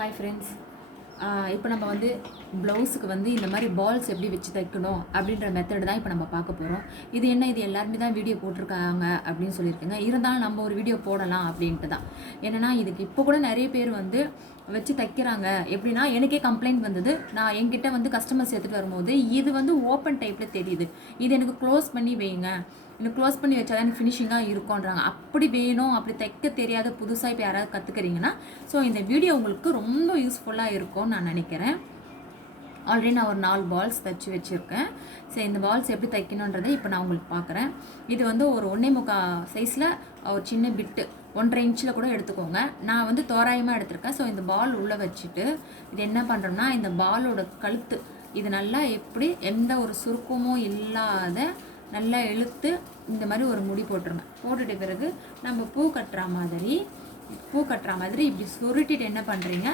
Hi friends. இப்போ நம்ம வந்து ப்ளவுஸுக்கு வந்து இந்த மாதிரி பால்ஸ் எப்படி வச்சு தைக்கணும் அப்படின்ற மெத்தட் தான் இப்போ நம்ம பார்க்க போகிறோம். இது எல்லாருமே தான் வீடியோ போட்டிருக்காங்க அப்படின்னு சொல்லியிருக்கேங்க. இருந்தாலும் நம்ம ஒரு வீடியோ போடலாம் அப்படின்ட்டு தான். என்னென்னா இதுக்கு இப்போ கூட நிறைய பேர் வந்து வச்சு தைக்கிறாங்க. எப்படின்னா எனக்கே கம்ப்ளைண்ட் வந்தது. நான் என்கிட்ட வந்து கஸ்டமர்ஸ் எடுத்துகிட்டு வரும்போது இது வந்து ஓப்பன் டைப்பில் தெரியுது, இது எனக்கு க்ளோஸ் பண்ணி வைங்க, எனக்கு க்ளோஸ் பண்ணி வச்சா தான் எனக்கு ஃபினிஷிங்காக இருக்கும்ன்றாங்க. அப்படி வேணும், அப்படி தைக்க தெரியாத புதுசாக இப்போ யாராவது கற்றுக்கிறீங்கன்னா ஸோ இந்த வீடியோ உங்களுக்கு ரொம்ப யூஸ்ஃபுல்லாக இருக்கும்னு நான் நினைக்கிறேன். ஆல்ரெடி நான் ஒரு 4 பால்ஸ் தைச்சி வச்சுருக்கேன். சரி, இந்த பால்ஸ் எப்படி தைக்கணுன்றதை இப்போ நான் உங்களுக்கு பார்க்குறேன். இது வந்து ஒரு 1.25 சைஸில் ஒரு சின்ன பிட்டு 1.5 இன்ச்சில் கூட எடுத்துக்கோங்க. நான் வந்து தோராயமாக எடுத்திருக்கேன். ஸோ இந்த பால் உள்ளே வச்சுட்டு இது என்ன பண்ணுறோம்னா, இந்த பாலோட கழுத்து இது நல்லா எப்படி எந்த ஒரு சுருக்கமும் இல்லாத நல்லா இழுத்து இந்த மாதிரி ஒரு முடி போட்டுருங்க. போட்டுட்ட பிறகு நம்ம பூ கட்டுற மாதிரி இப்படி சுருட்டிட்டு என்ன பண்ணுறீங்க,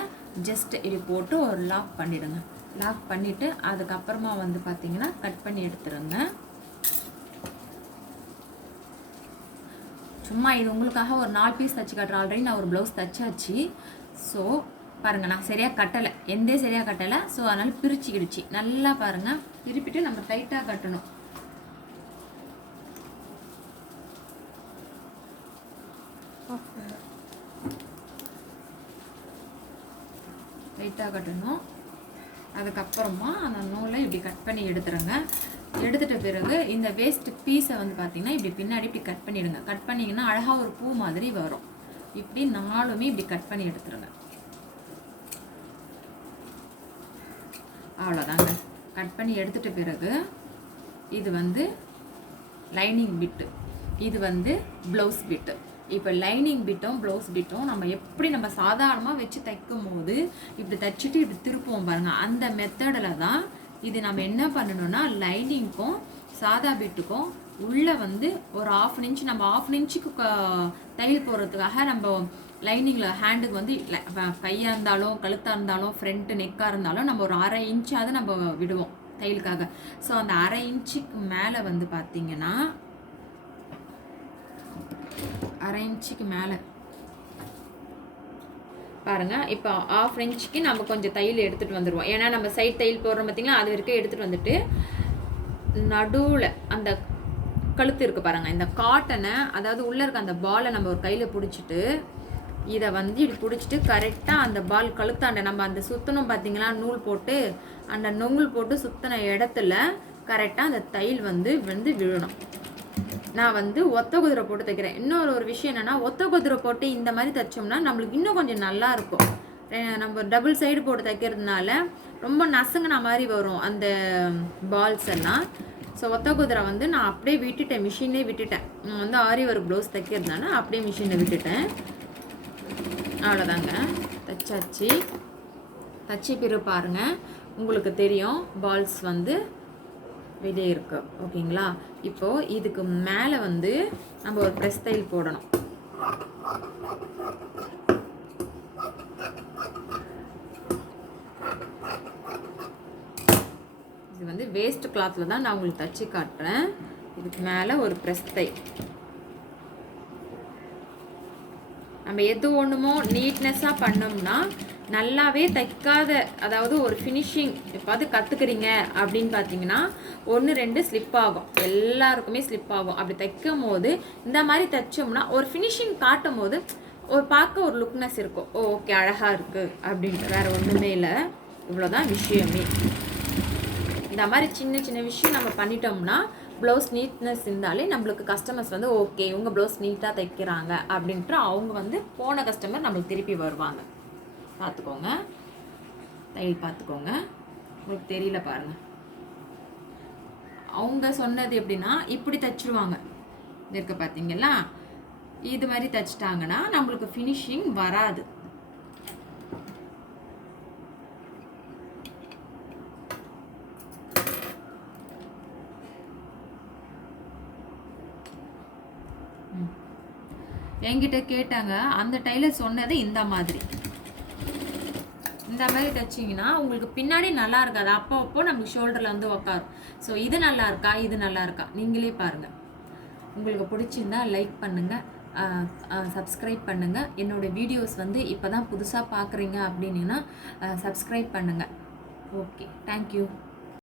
ஜஸ்ட் இப்படி போட்டு ஒரு லாக் பண்ணிவிடுங்க. லாக் பண்ணிவிட்டு அதுக்கப்புறமா வந்து பார்த்தீங்கன்னா கட் பண்ணி எடுத்துருங்க. சும்மா இது உங்களுக்காக ஒரு 4 பீஸ் தைச்சி கட்டுறேன். ஆல்ரெடி நான் ஒரு ப்ளவுஸ் தைச்சாச்சு. ஸோ பாருங்கள், நான் சரியாக கட்டலை, சரியாக கட்டலை. ஸோ அதனால் பிரிச்சுக்கிடுச்சு. நல்லா பாருங்கள், திருப்பிட்டு நம்ம டைட்டாக கட்டணும். லைட்டாக கட்டணும். அதுக்கப்புறமா அந்த நூலை இப்படி கட் பண்ணி எடுத்துருங்க. எடுத்துட்ட பிறகு இந்த வேஸ்ட் பீஸை வந்து பார்த்தீங்கன்னா இப்படி பின்னாடி இப்படி கட் பண்ணிவிடுங்க. கட் பண்ணிங்கன்னா அழகாக ஒரு பூ மாதிரி வரும். இப்படி 4மே இப்படி கட் பண்ணி எடுத்துருங்க. அவ்வளோதாங்க. கட் பண்ணி எடுத்துட்ட பிறகு இது வந்து லைனிங் பிட்டு, இது வந்து ப்ளவுஸ் பிட்டு. இப்போ லைனிங் பிட்டும் ப்ளவுஸ் பிட்டும் நம்ம சாதாரணமாக வச்சு தைக்கும் போது இப்படி தைச்சிட்டு இப்படி திருப்புவோம் பாருங்கள். அந்த மெத்தடில் தான் இது நம்ம என்ன பண்ணணும்னா, லைனிங்க்கும் சாதா பிட்டுக்கும் உள்ளே வந்து ஒரு 1/2 இன்ச், நம்ம 1/2 இன்ச்சுக்கு தையல் போடுறதுக்காக நம்ம லைனிங்கில் ஹேண்டுக்கு வந்து கையாக இருந்தாலும் கழுத்தாக இருந்தாலும் ஃப்ரண்ட்டு நெக்காக இருந்தாலும் நம்ம ஒரு 1/2 இன்ச்சாவது நம்ம விடுவோம் தையலுக்காக. ஸோ அந்த 1/2 இன்ச்சுக்கு மேலே வந்து பார்த்திங்கன்னா 1/2 இன்ச்சுக்கு மேலே பாருங்கள். இப்போ 1/2 இன்ச்சுக்கு நம்ம கொஞ்சம் தையல் எடுத்துகிட்டு வந்துடுவோம். ஏன்னா நம்ம சைட் தையல் போடுறோம் பார்த்திங்களா, அது வரைக்கும் எடுத்துகிட்டு வந்துட்டு நடுவில் அந்த கழுத்து இருக்குது பாருங்கள், இந்த காட்டனை, அதாவது உள்ளே இருக்க அந்த பாலை நம்ம ஒரு கையில் பிடிச்சிட்டு இதை வந்து இப்படி பிடிச்சிட்டு கரெக்டாக அந்த பால் கழுத்தாண்ட நம்ம அந்த சுற்றணும் பார்த்திங்களா, நூல் போட்டு அந்த நூல் போட்டு சுற்றின இடத்துல கரெக்டாக அந்த தையல் வந்து விழணும். நான் வந்து ஒத்த குதிரை போட்டு தைக்கிறேன். இன்னொரு விஷயம் என்னென்னா, ஒத்த குதிரை போட்டு இந்த மாதிரி தைச்சோம்னா நம்மளுக்கு இன்னும் கொஞ்சம் நல்லா இருக்கும். நம்ம டபுள் சைடு போட்டு தைக்கிறதுனால ரொம்ப நசுங்கின மாதிரி வரும் அந்த பால்ஸ் எல்லாம். ஸோ ஒத்த குதிரை வந்து நான் அப்படியே விட்டுட்டேன், மிஷின்லேயே விட்டுட்டேன். நான் வந்து ஆரி ஒர்க் ப்ளவுஸ் தைக்கிறதுனால அப்படியே மிஷினில் விட்டுட்டேன். அவ்வளோதாங்க, தைச்சாச்சு. தச்சு பிறகு பாருங்கள், உங்களுக்கு தெரியும் பால்ஸ் வந்து வெளியே இருக்கு. ஓகேங்களா? இப்போது இதுக்கு மேலே வந்து நம்ம ஒரு ப்ரெஸ் தையல் போடணும். இது வந்து வேஸ்ட் கிளாத்தில் தான் நான் உங்களுக்கு தச்சு காட்டுறேன். இதுக்கு மேலே ஒரு ப்ரெஸ் தையல். நம்ம எது ஒன்றுமோ நீட்னஸாக பண்ணோம்னா நல்லாவே தைக்காத, அதாவது ஒரு ஃபினிஷிங் எப்பாவது கற்றுக்குறீங்க அப்படின்னு பார்த்தீங்கன்னா 1-2 ஸ்லிப் ஆகும், எல்லாருக்குமே ஸ்லிப் ஆகும். அப்படி தைக்கும் போது இந்த மாதிரி தைச்சோம்னா ஒரு ஃபினிஷிங் காட்டும் போது ஒரு பார்க்க ஒரு லுக்னஸ் இருக்கும். ஓகே, அழகாக இருக்குது அப்படின்ட்டு, வேறு ஒன்றுமே இல்லை. இவ்வளோதான் விஷயமே. இந்த மாதிரி சின்ன சின்ன விஷயம் நம்ம பண்ணிட்டோம்னா ப்ளவுஸ் நீட்னஸ் இருந்தாலே நம்மளுக்கு கஸ்டமர்ஸ் வந்து ஓகே இவங்க ப்ளவுஸ் நீட்டாக தைக்கிறாங்க அப்படின்ட்டு அவங்க வந்து போன கஸ்டமர் நம்மளுக்கு திருப்பி வருவாங்க. பார்த்துக்கோங்க, தையல் பார்த்துக்கோங்க. உங்களுக்கு தெரியல பாருங்கள், அவங்க சொன்னது எப்படின்னா இப்படி தைச்சிருவாங்க இருக்க பார்த்தீங்களா, இது மாதிரி தைச்சிட்டாங்கன்னா நம்மளுக்கு ஃபினிஷிங் வராது. என்கிட்ட கேட்டாங்க, அந்த டைலர் சொன்னது இந்த மாதிரி தைச்சிங்கன்னா உங்களுக்கு பின்னாடி நல்லா இருக்காது, அப்போ நமக்கு ஷோல்டரில் வந்து உக்காரும். ஸோ இது நல்லா இருக்கா, இது நல்லா இருக்கா, நீங்களே பாருங்கள். உங்களுக்கு பிடிச்சிருந்தா லைக் பண்ணுங்கள், சப்ஸ்கிரைப் பண்ணுங்கள். என்னோடய வீடியோஸ் வந்து இப்போ தான் புதுசாக பார்க்குறீங்க அப்படின்னா சப்ஸ்கிரைப் பண்ணுங்கள். Okay, thank you.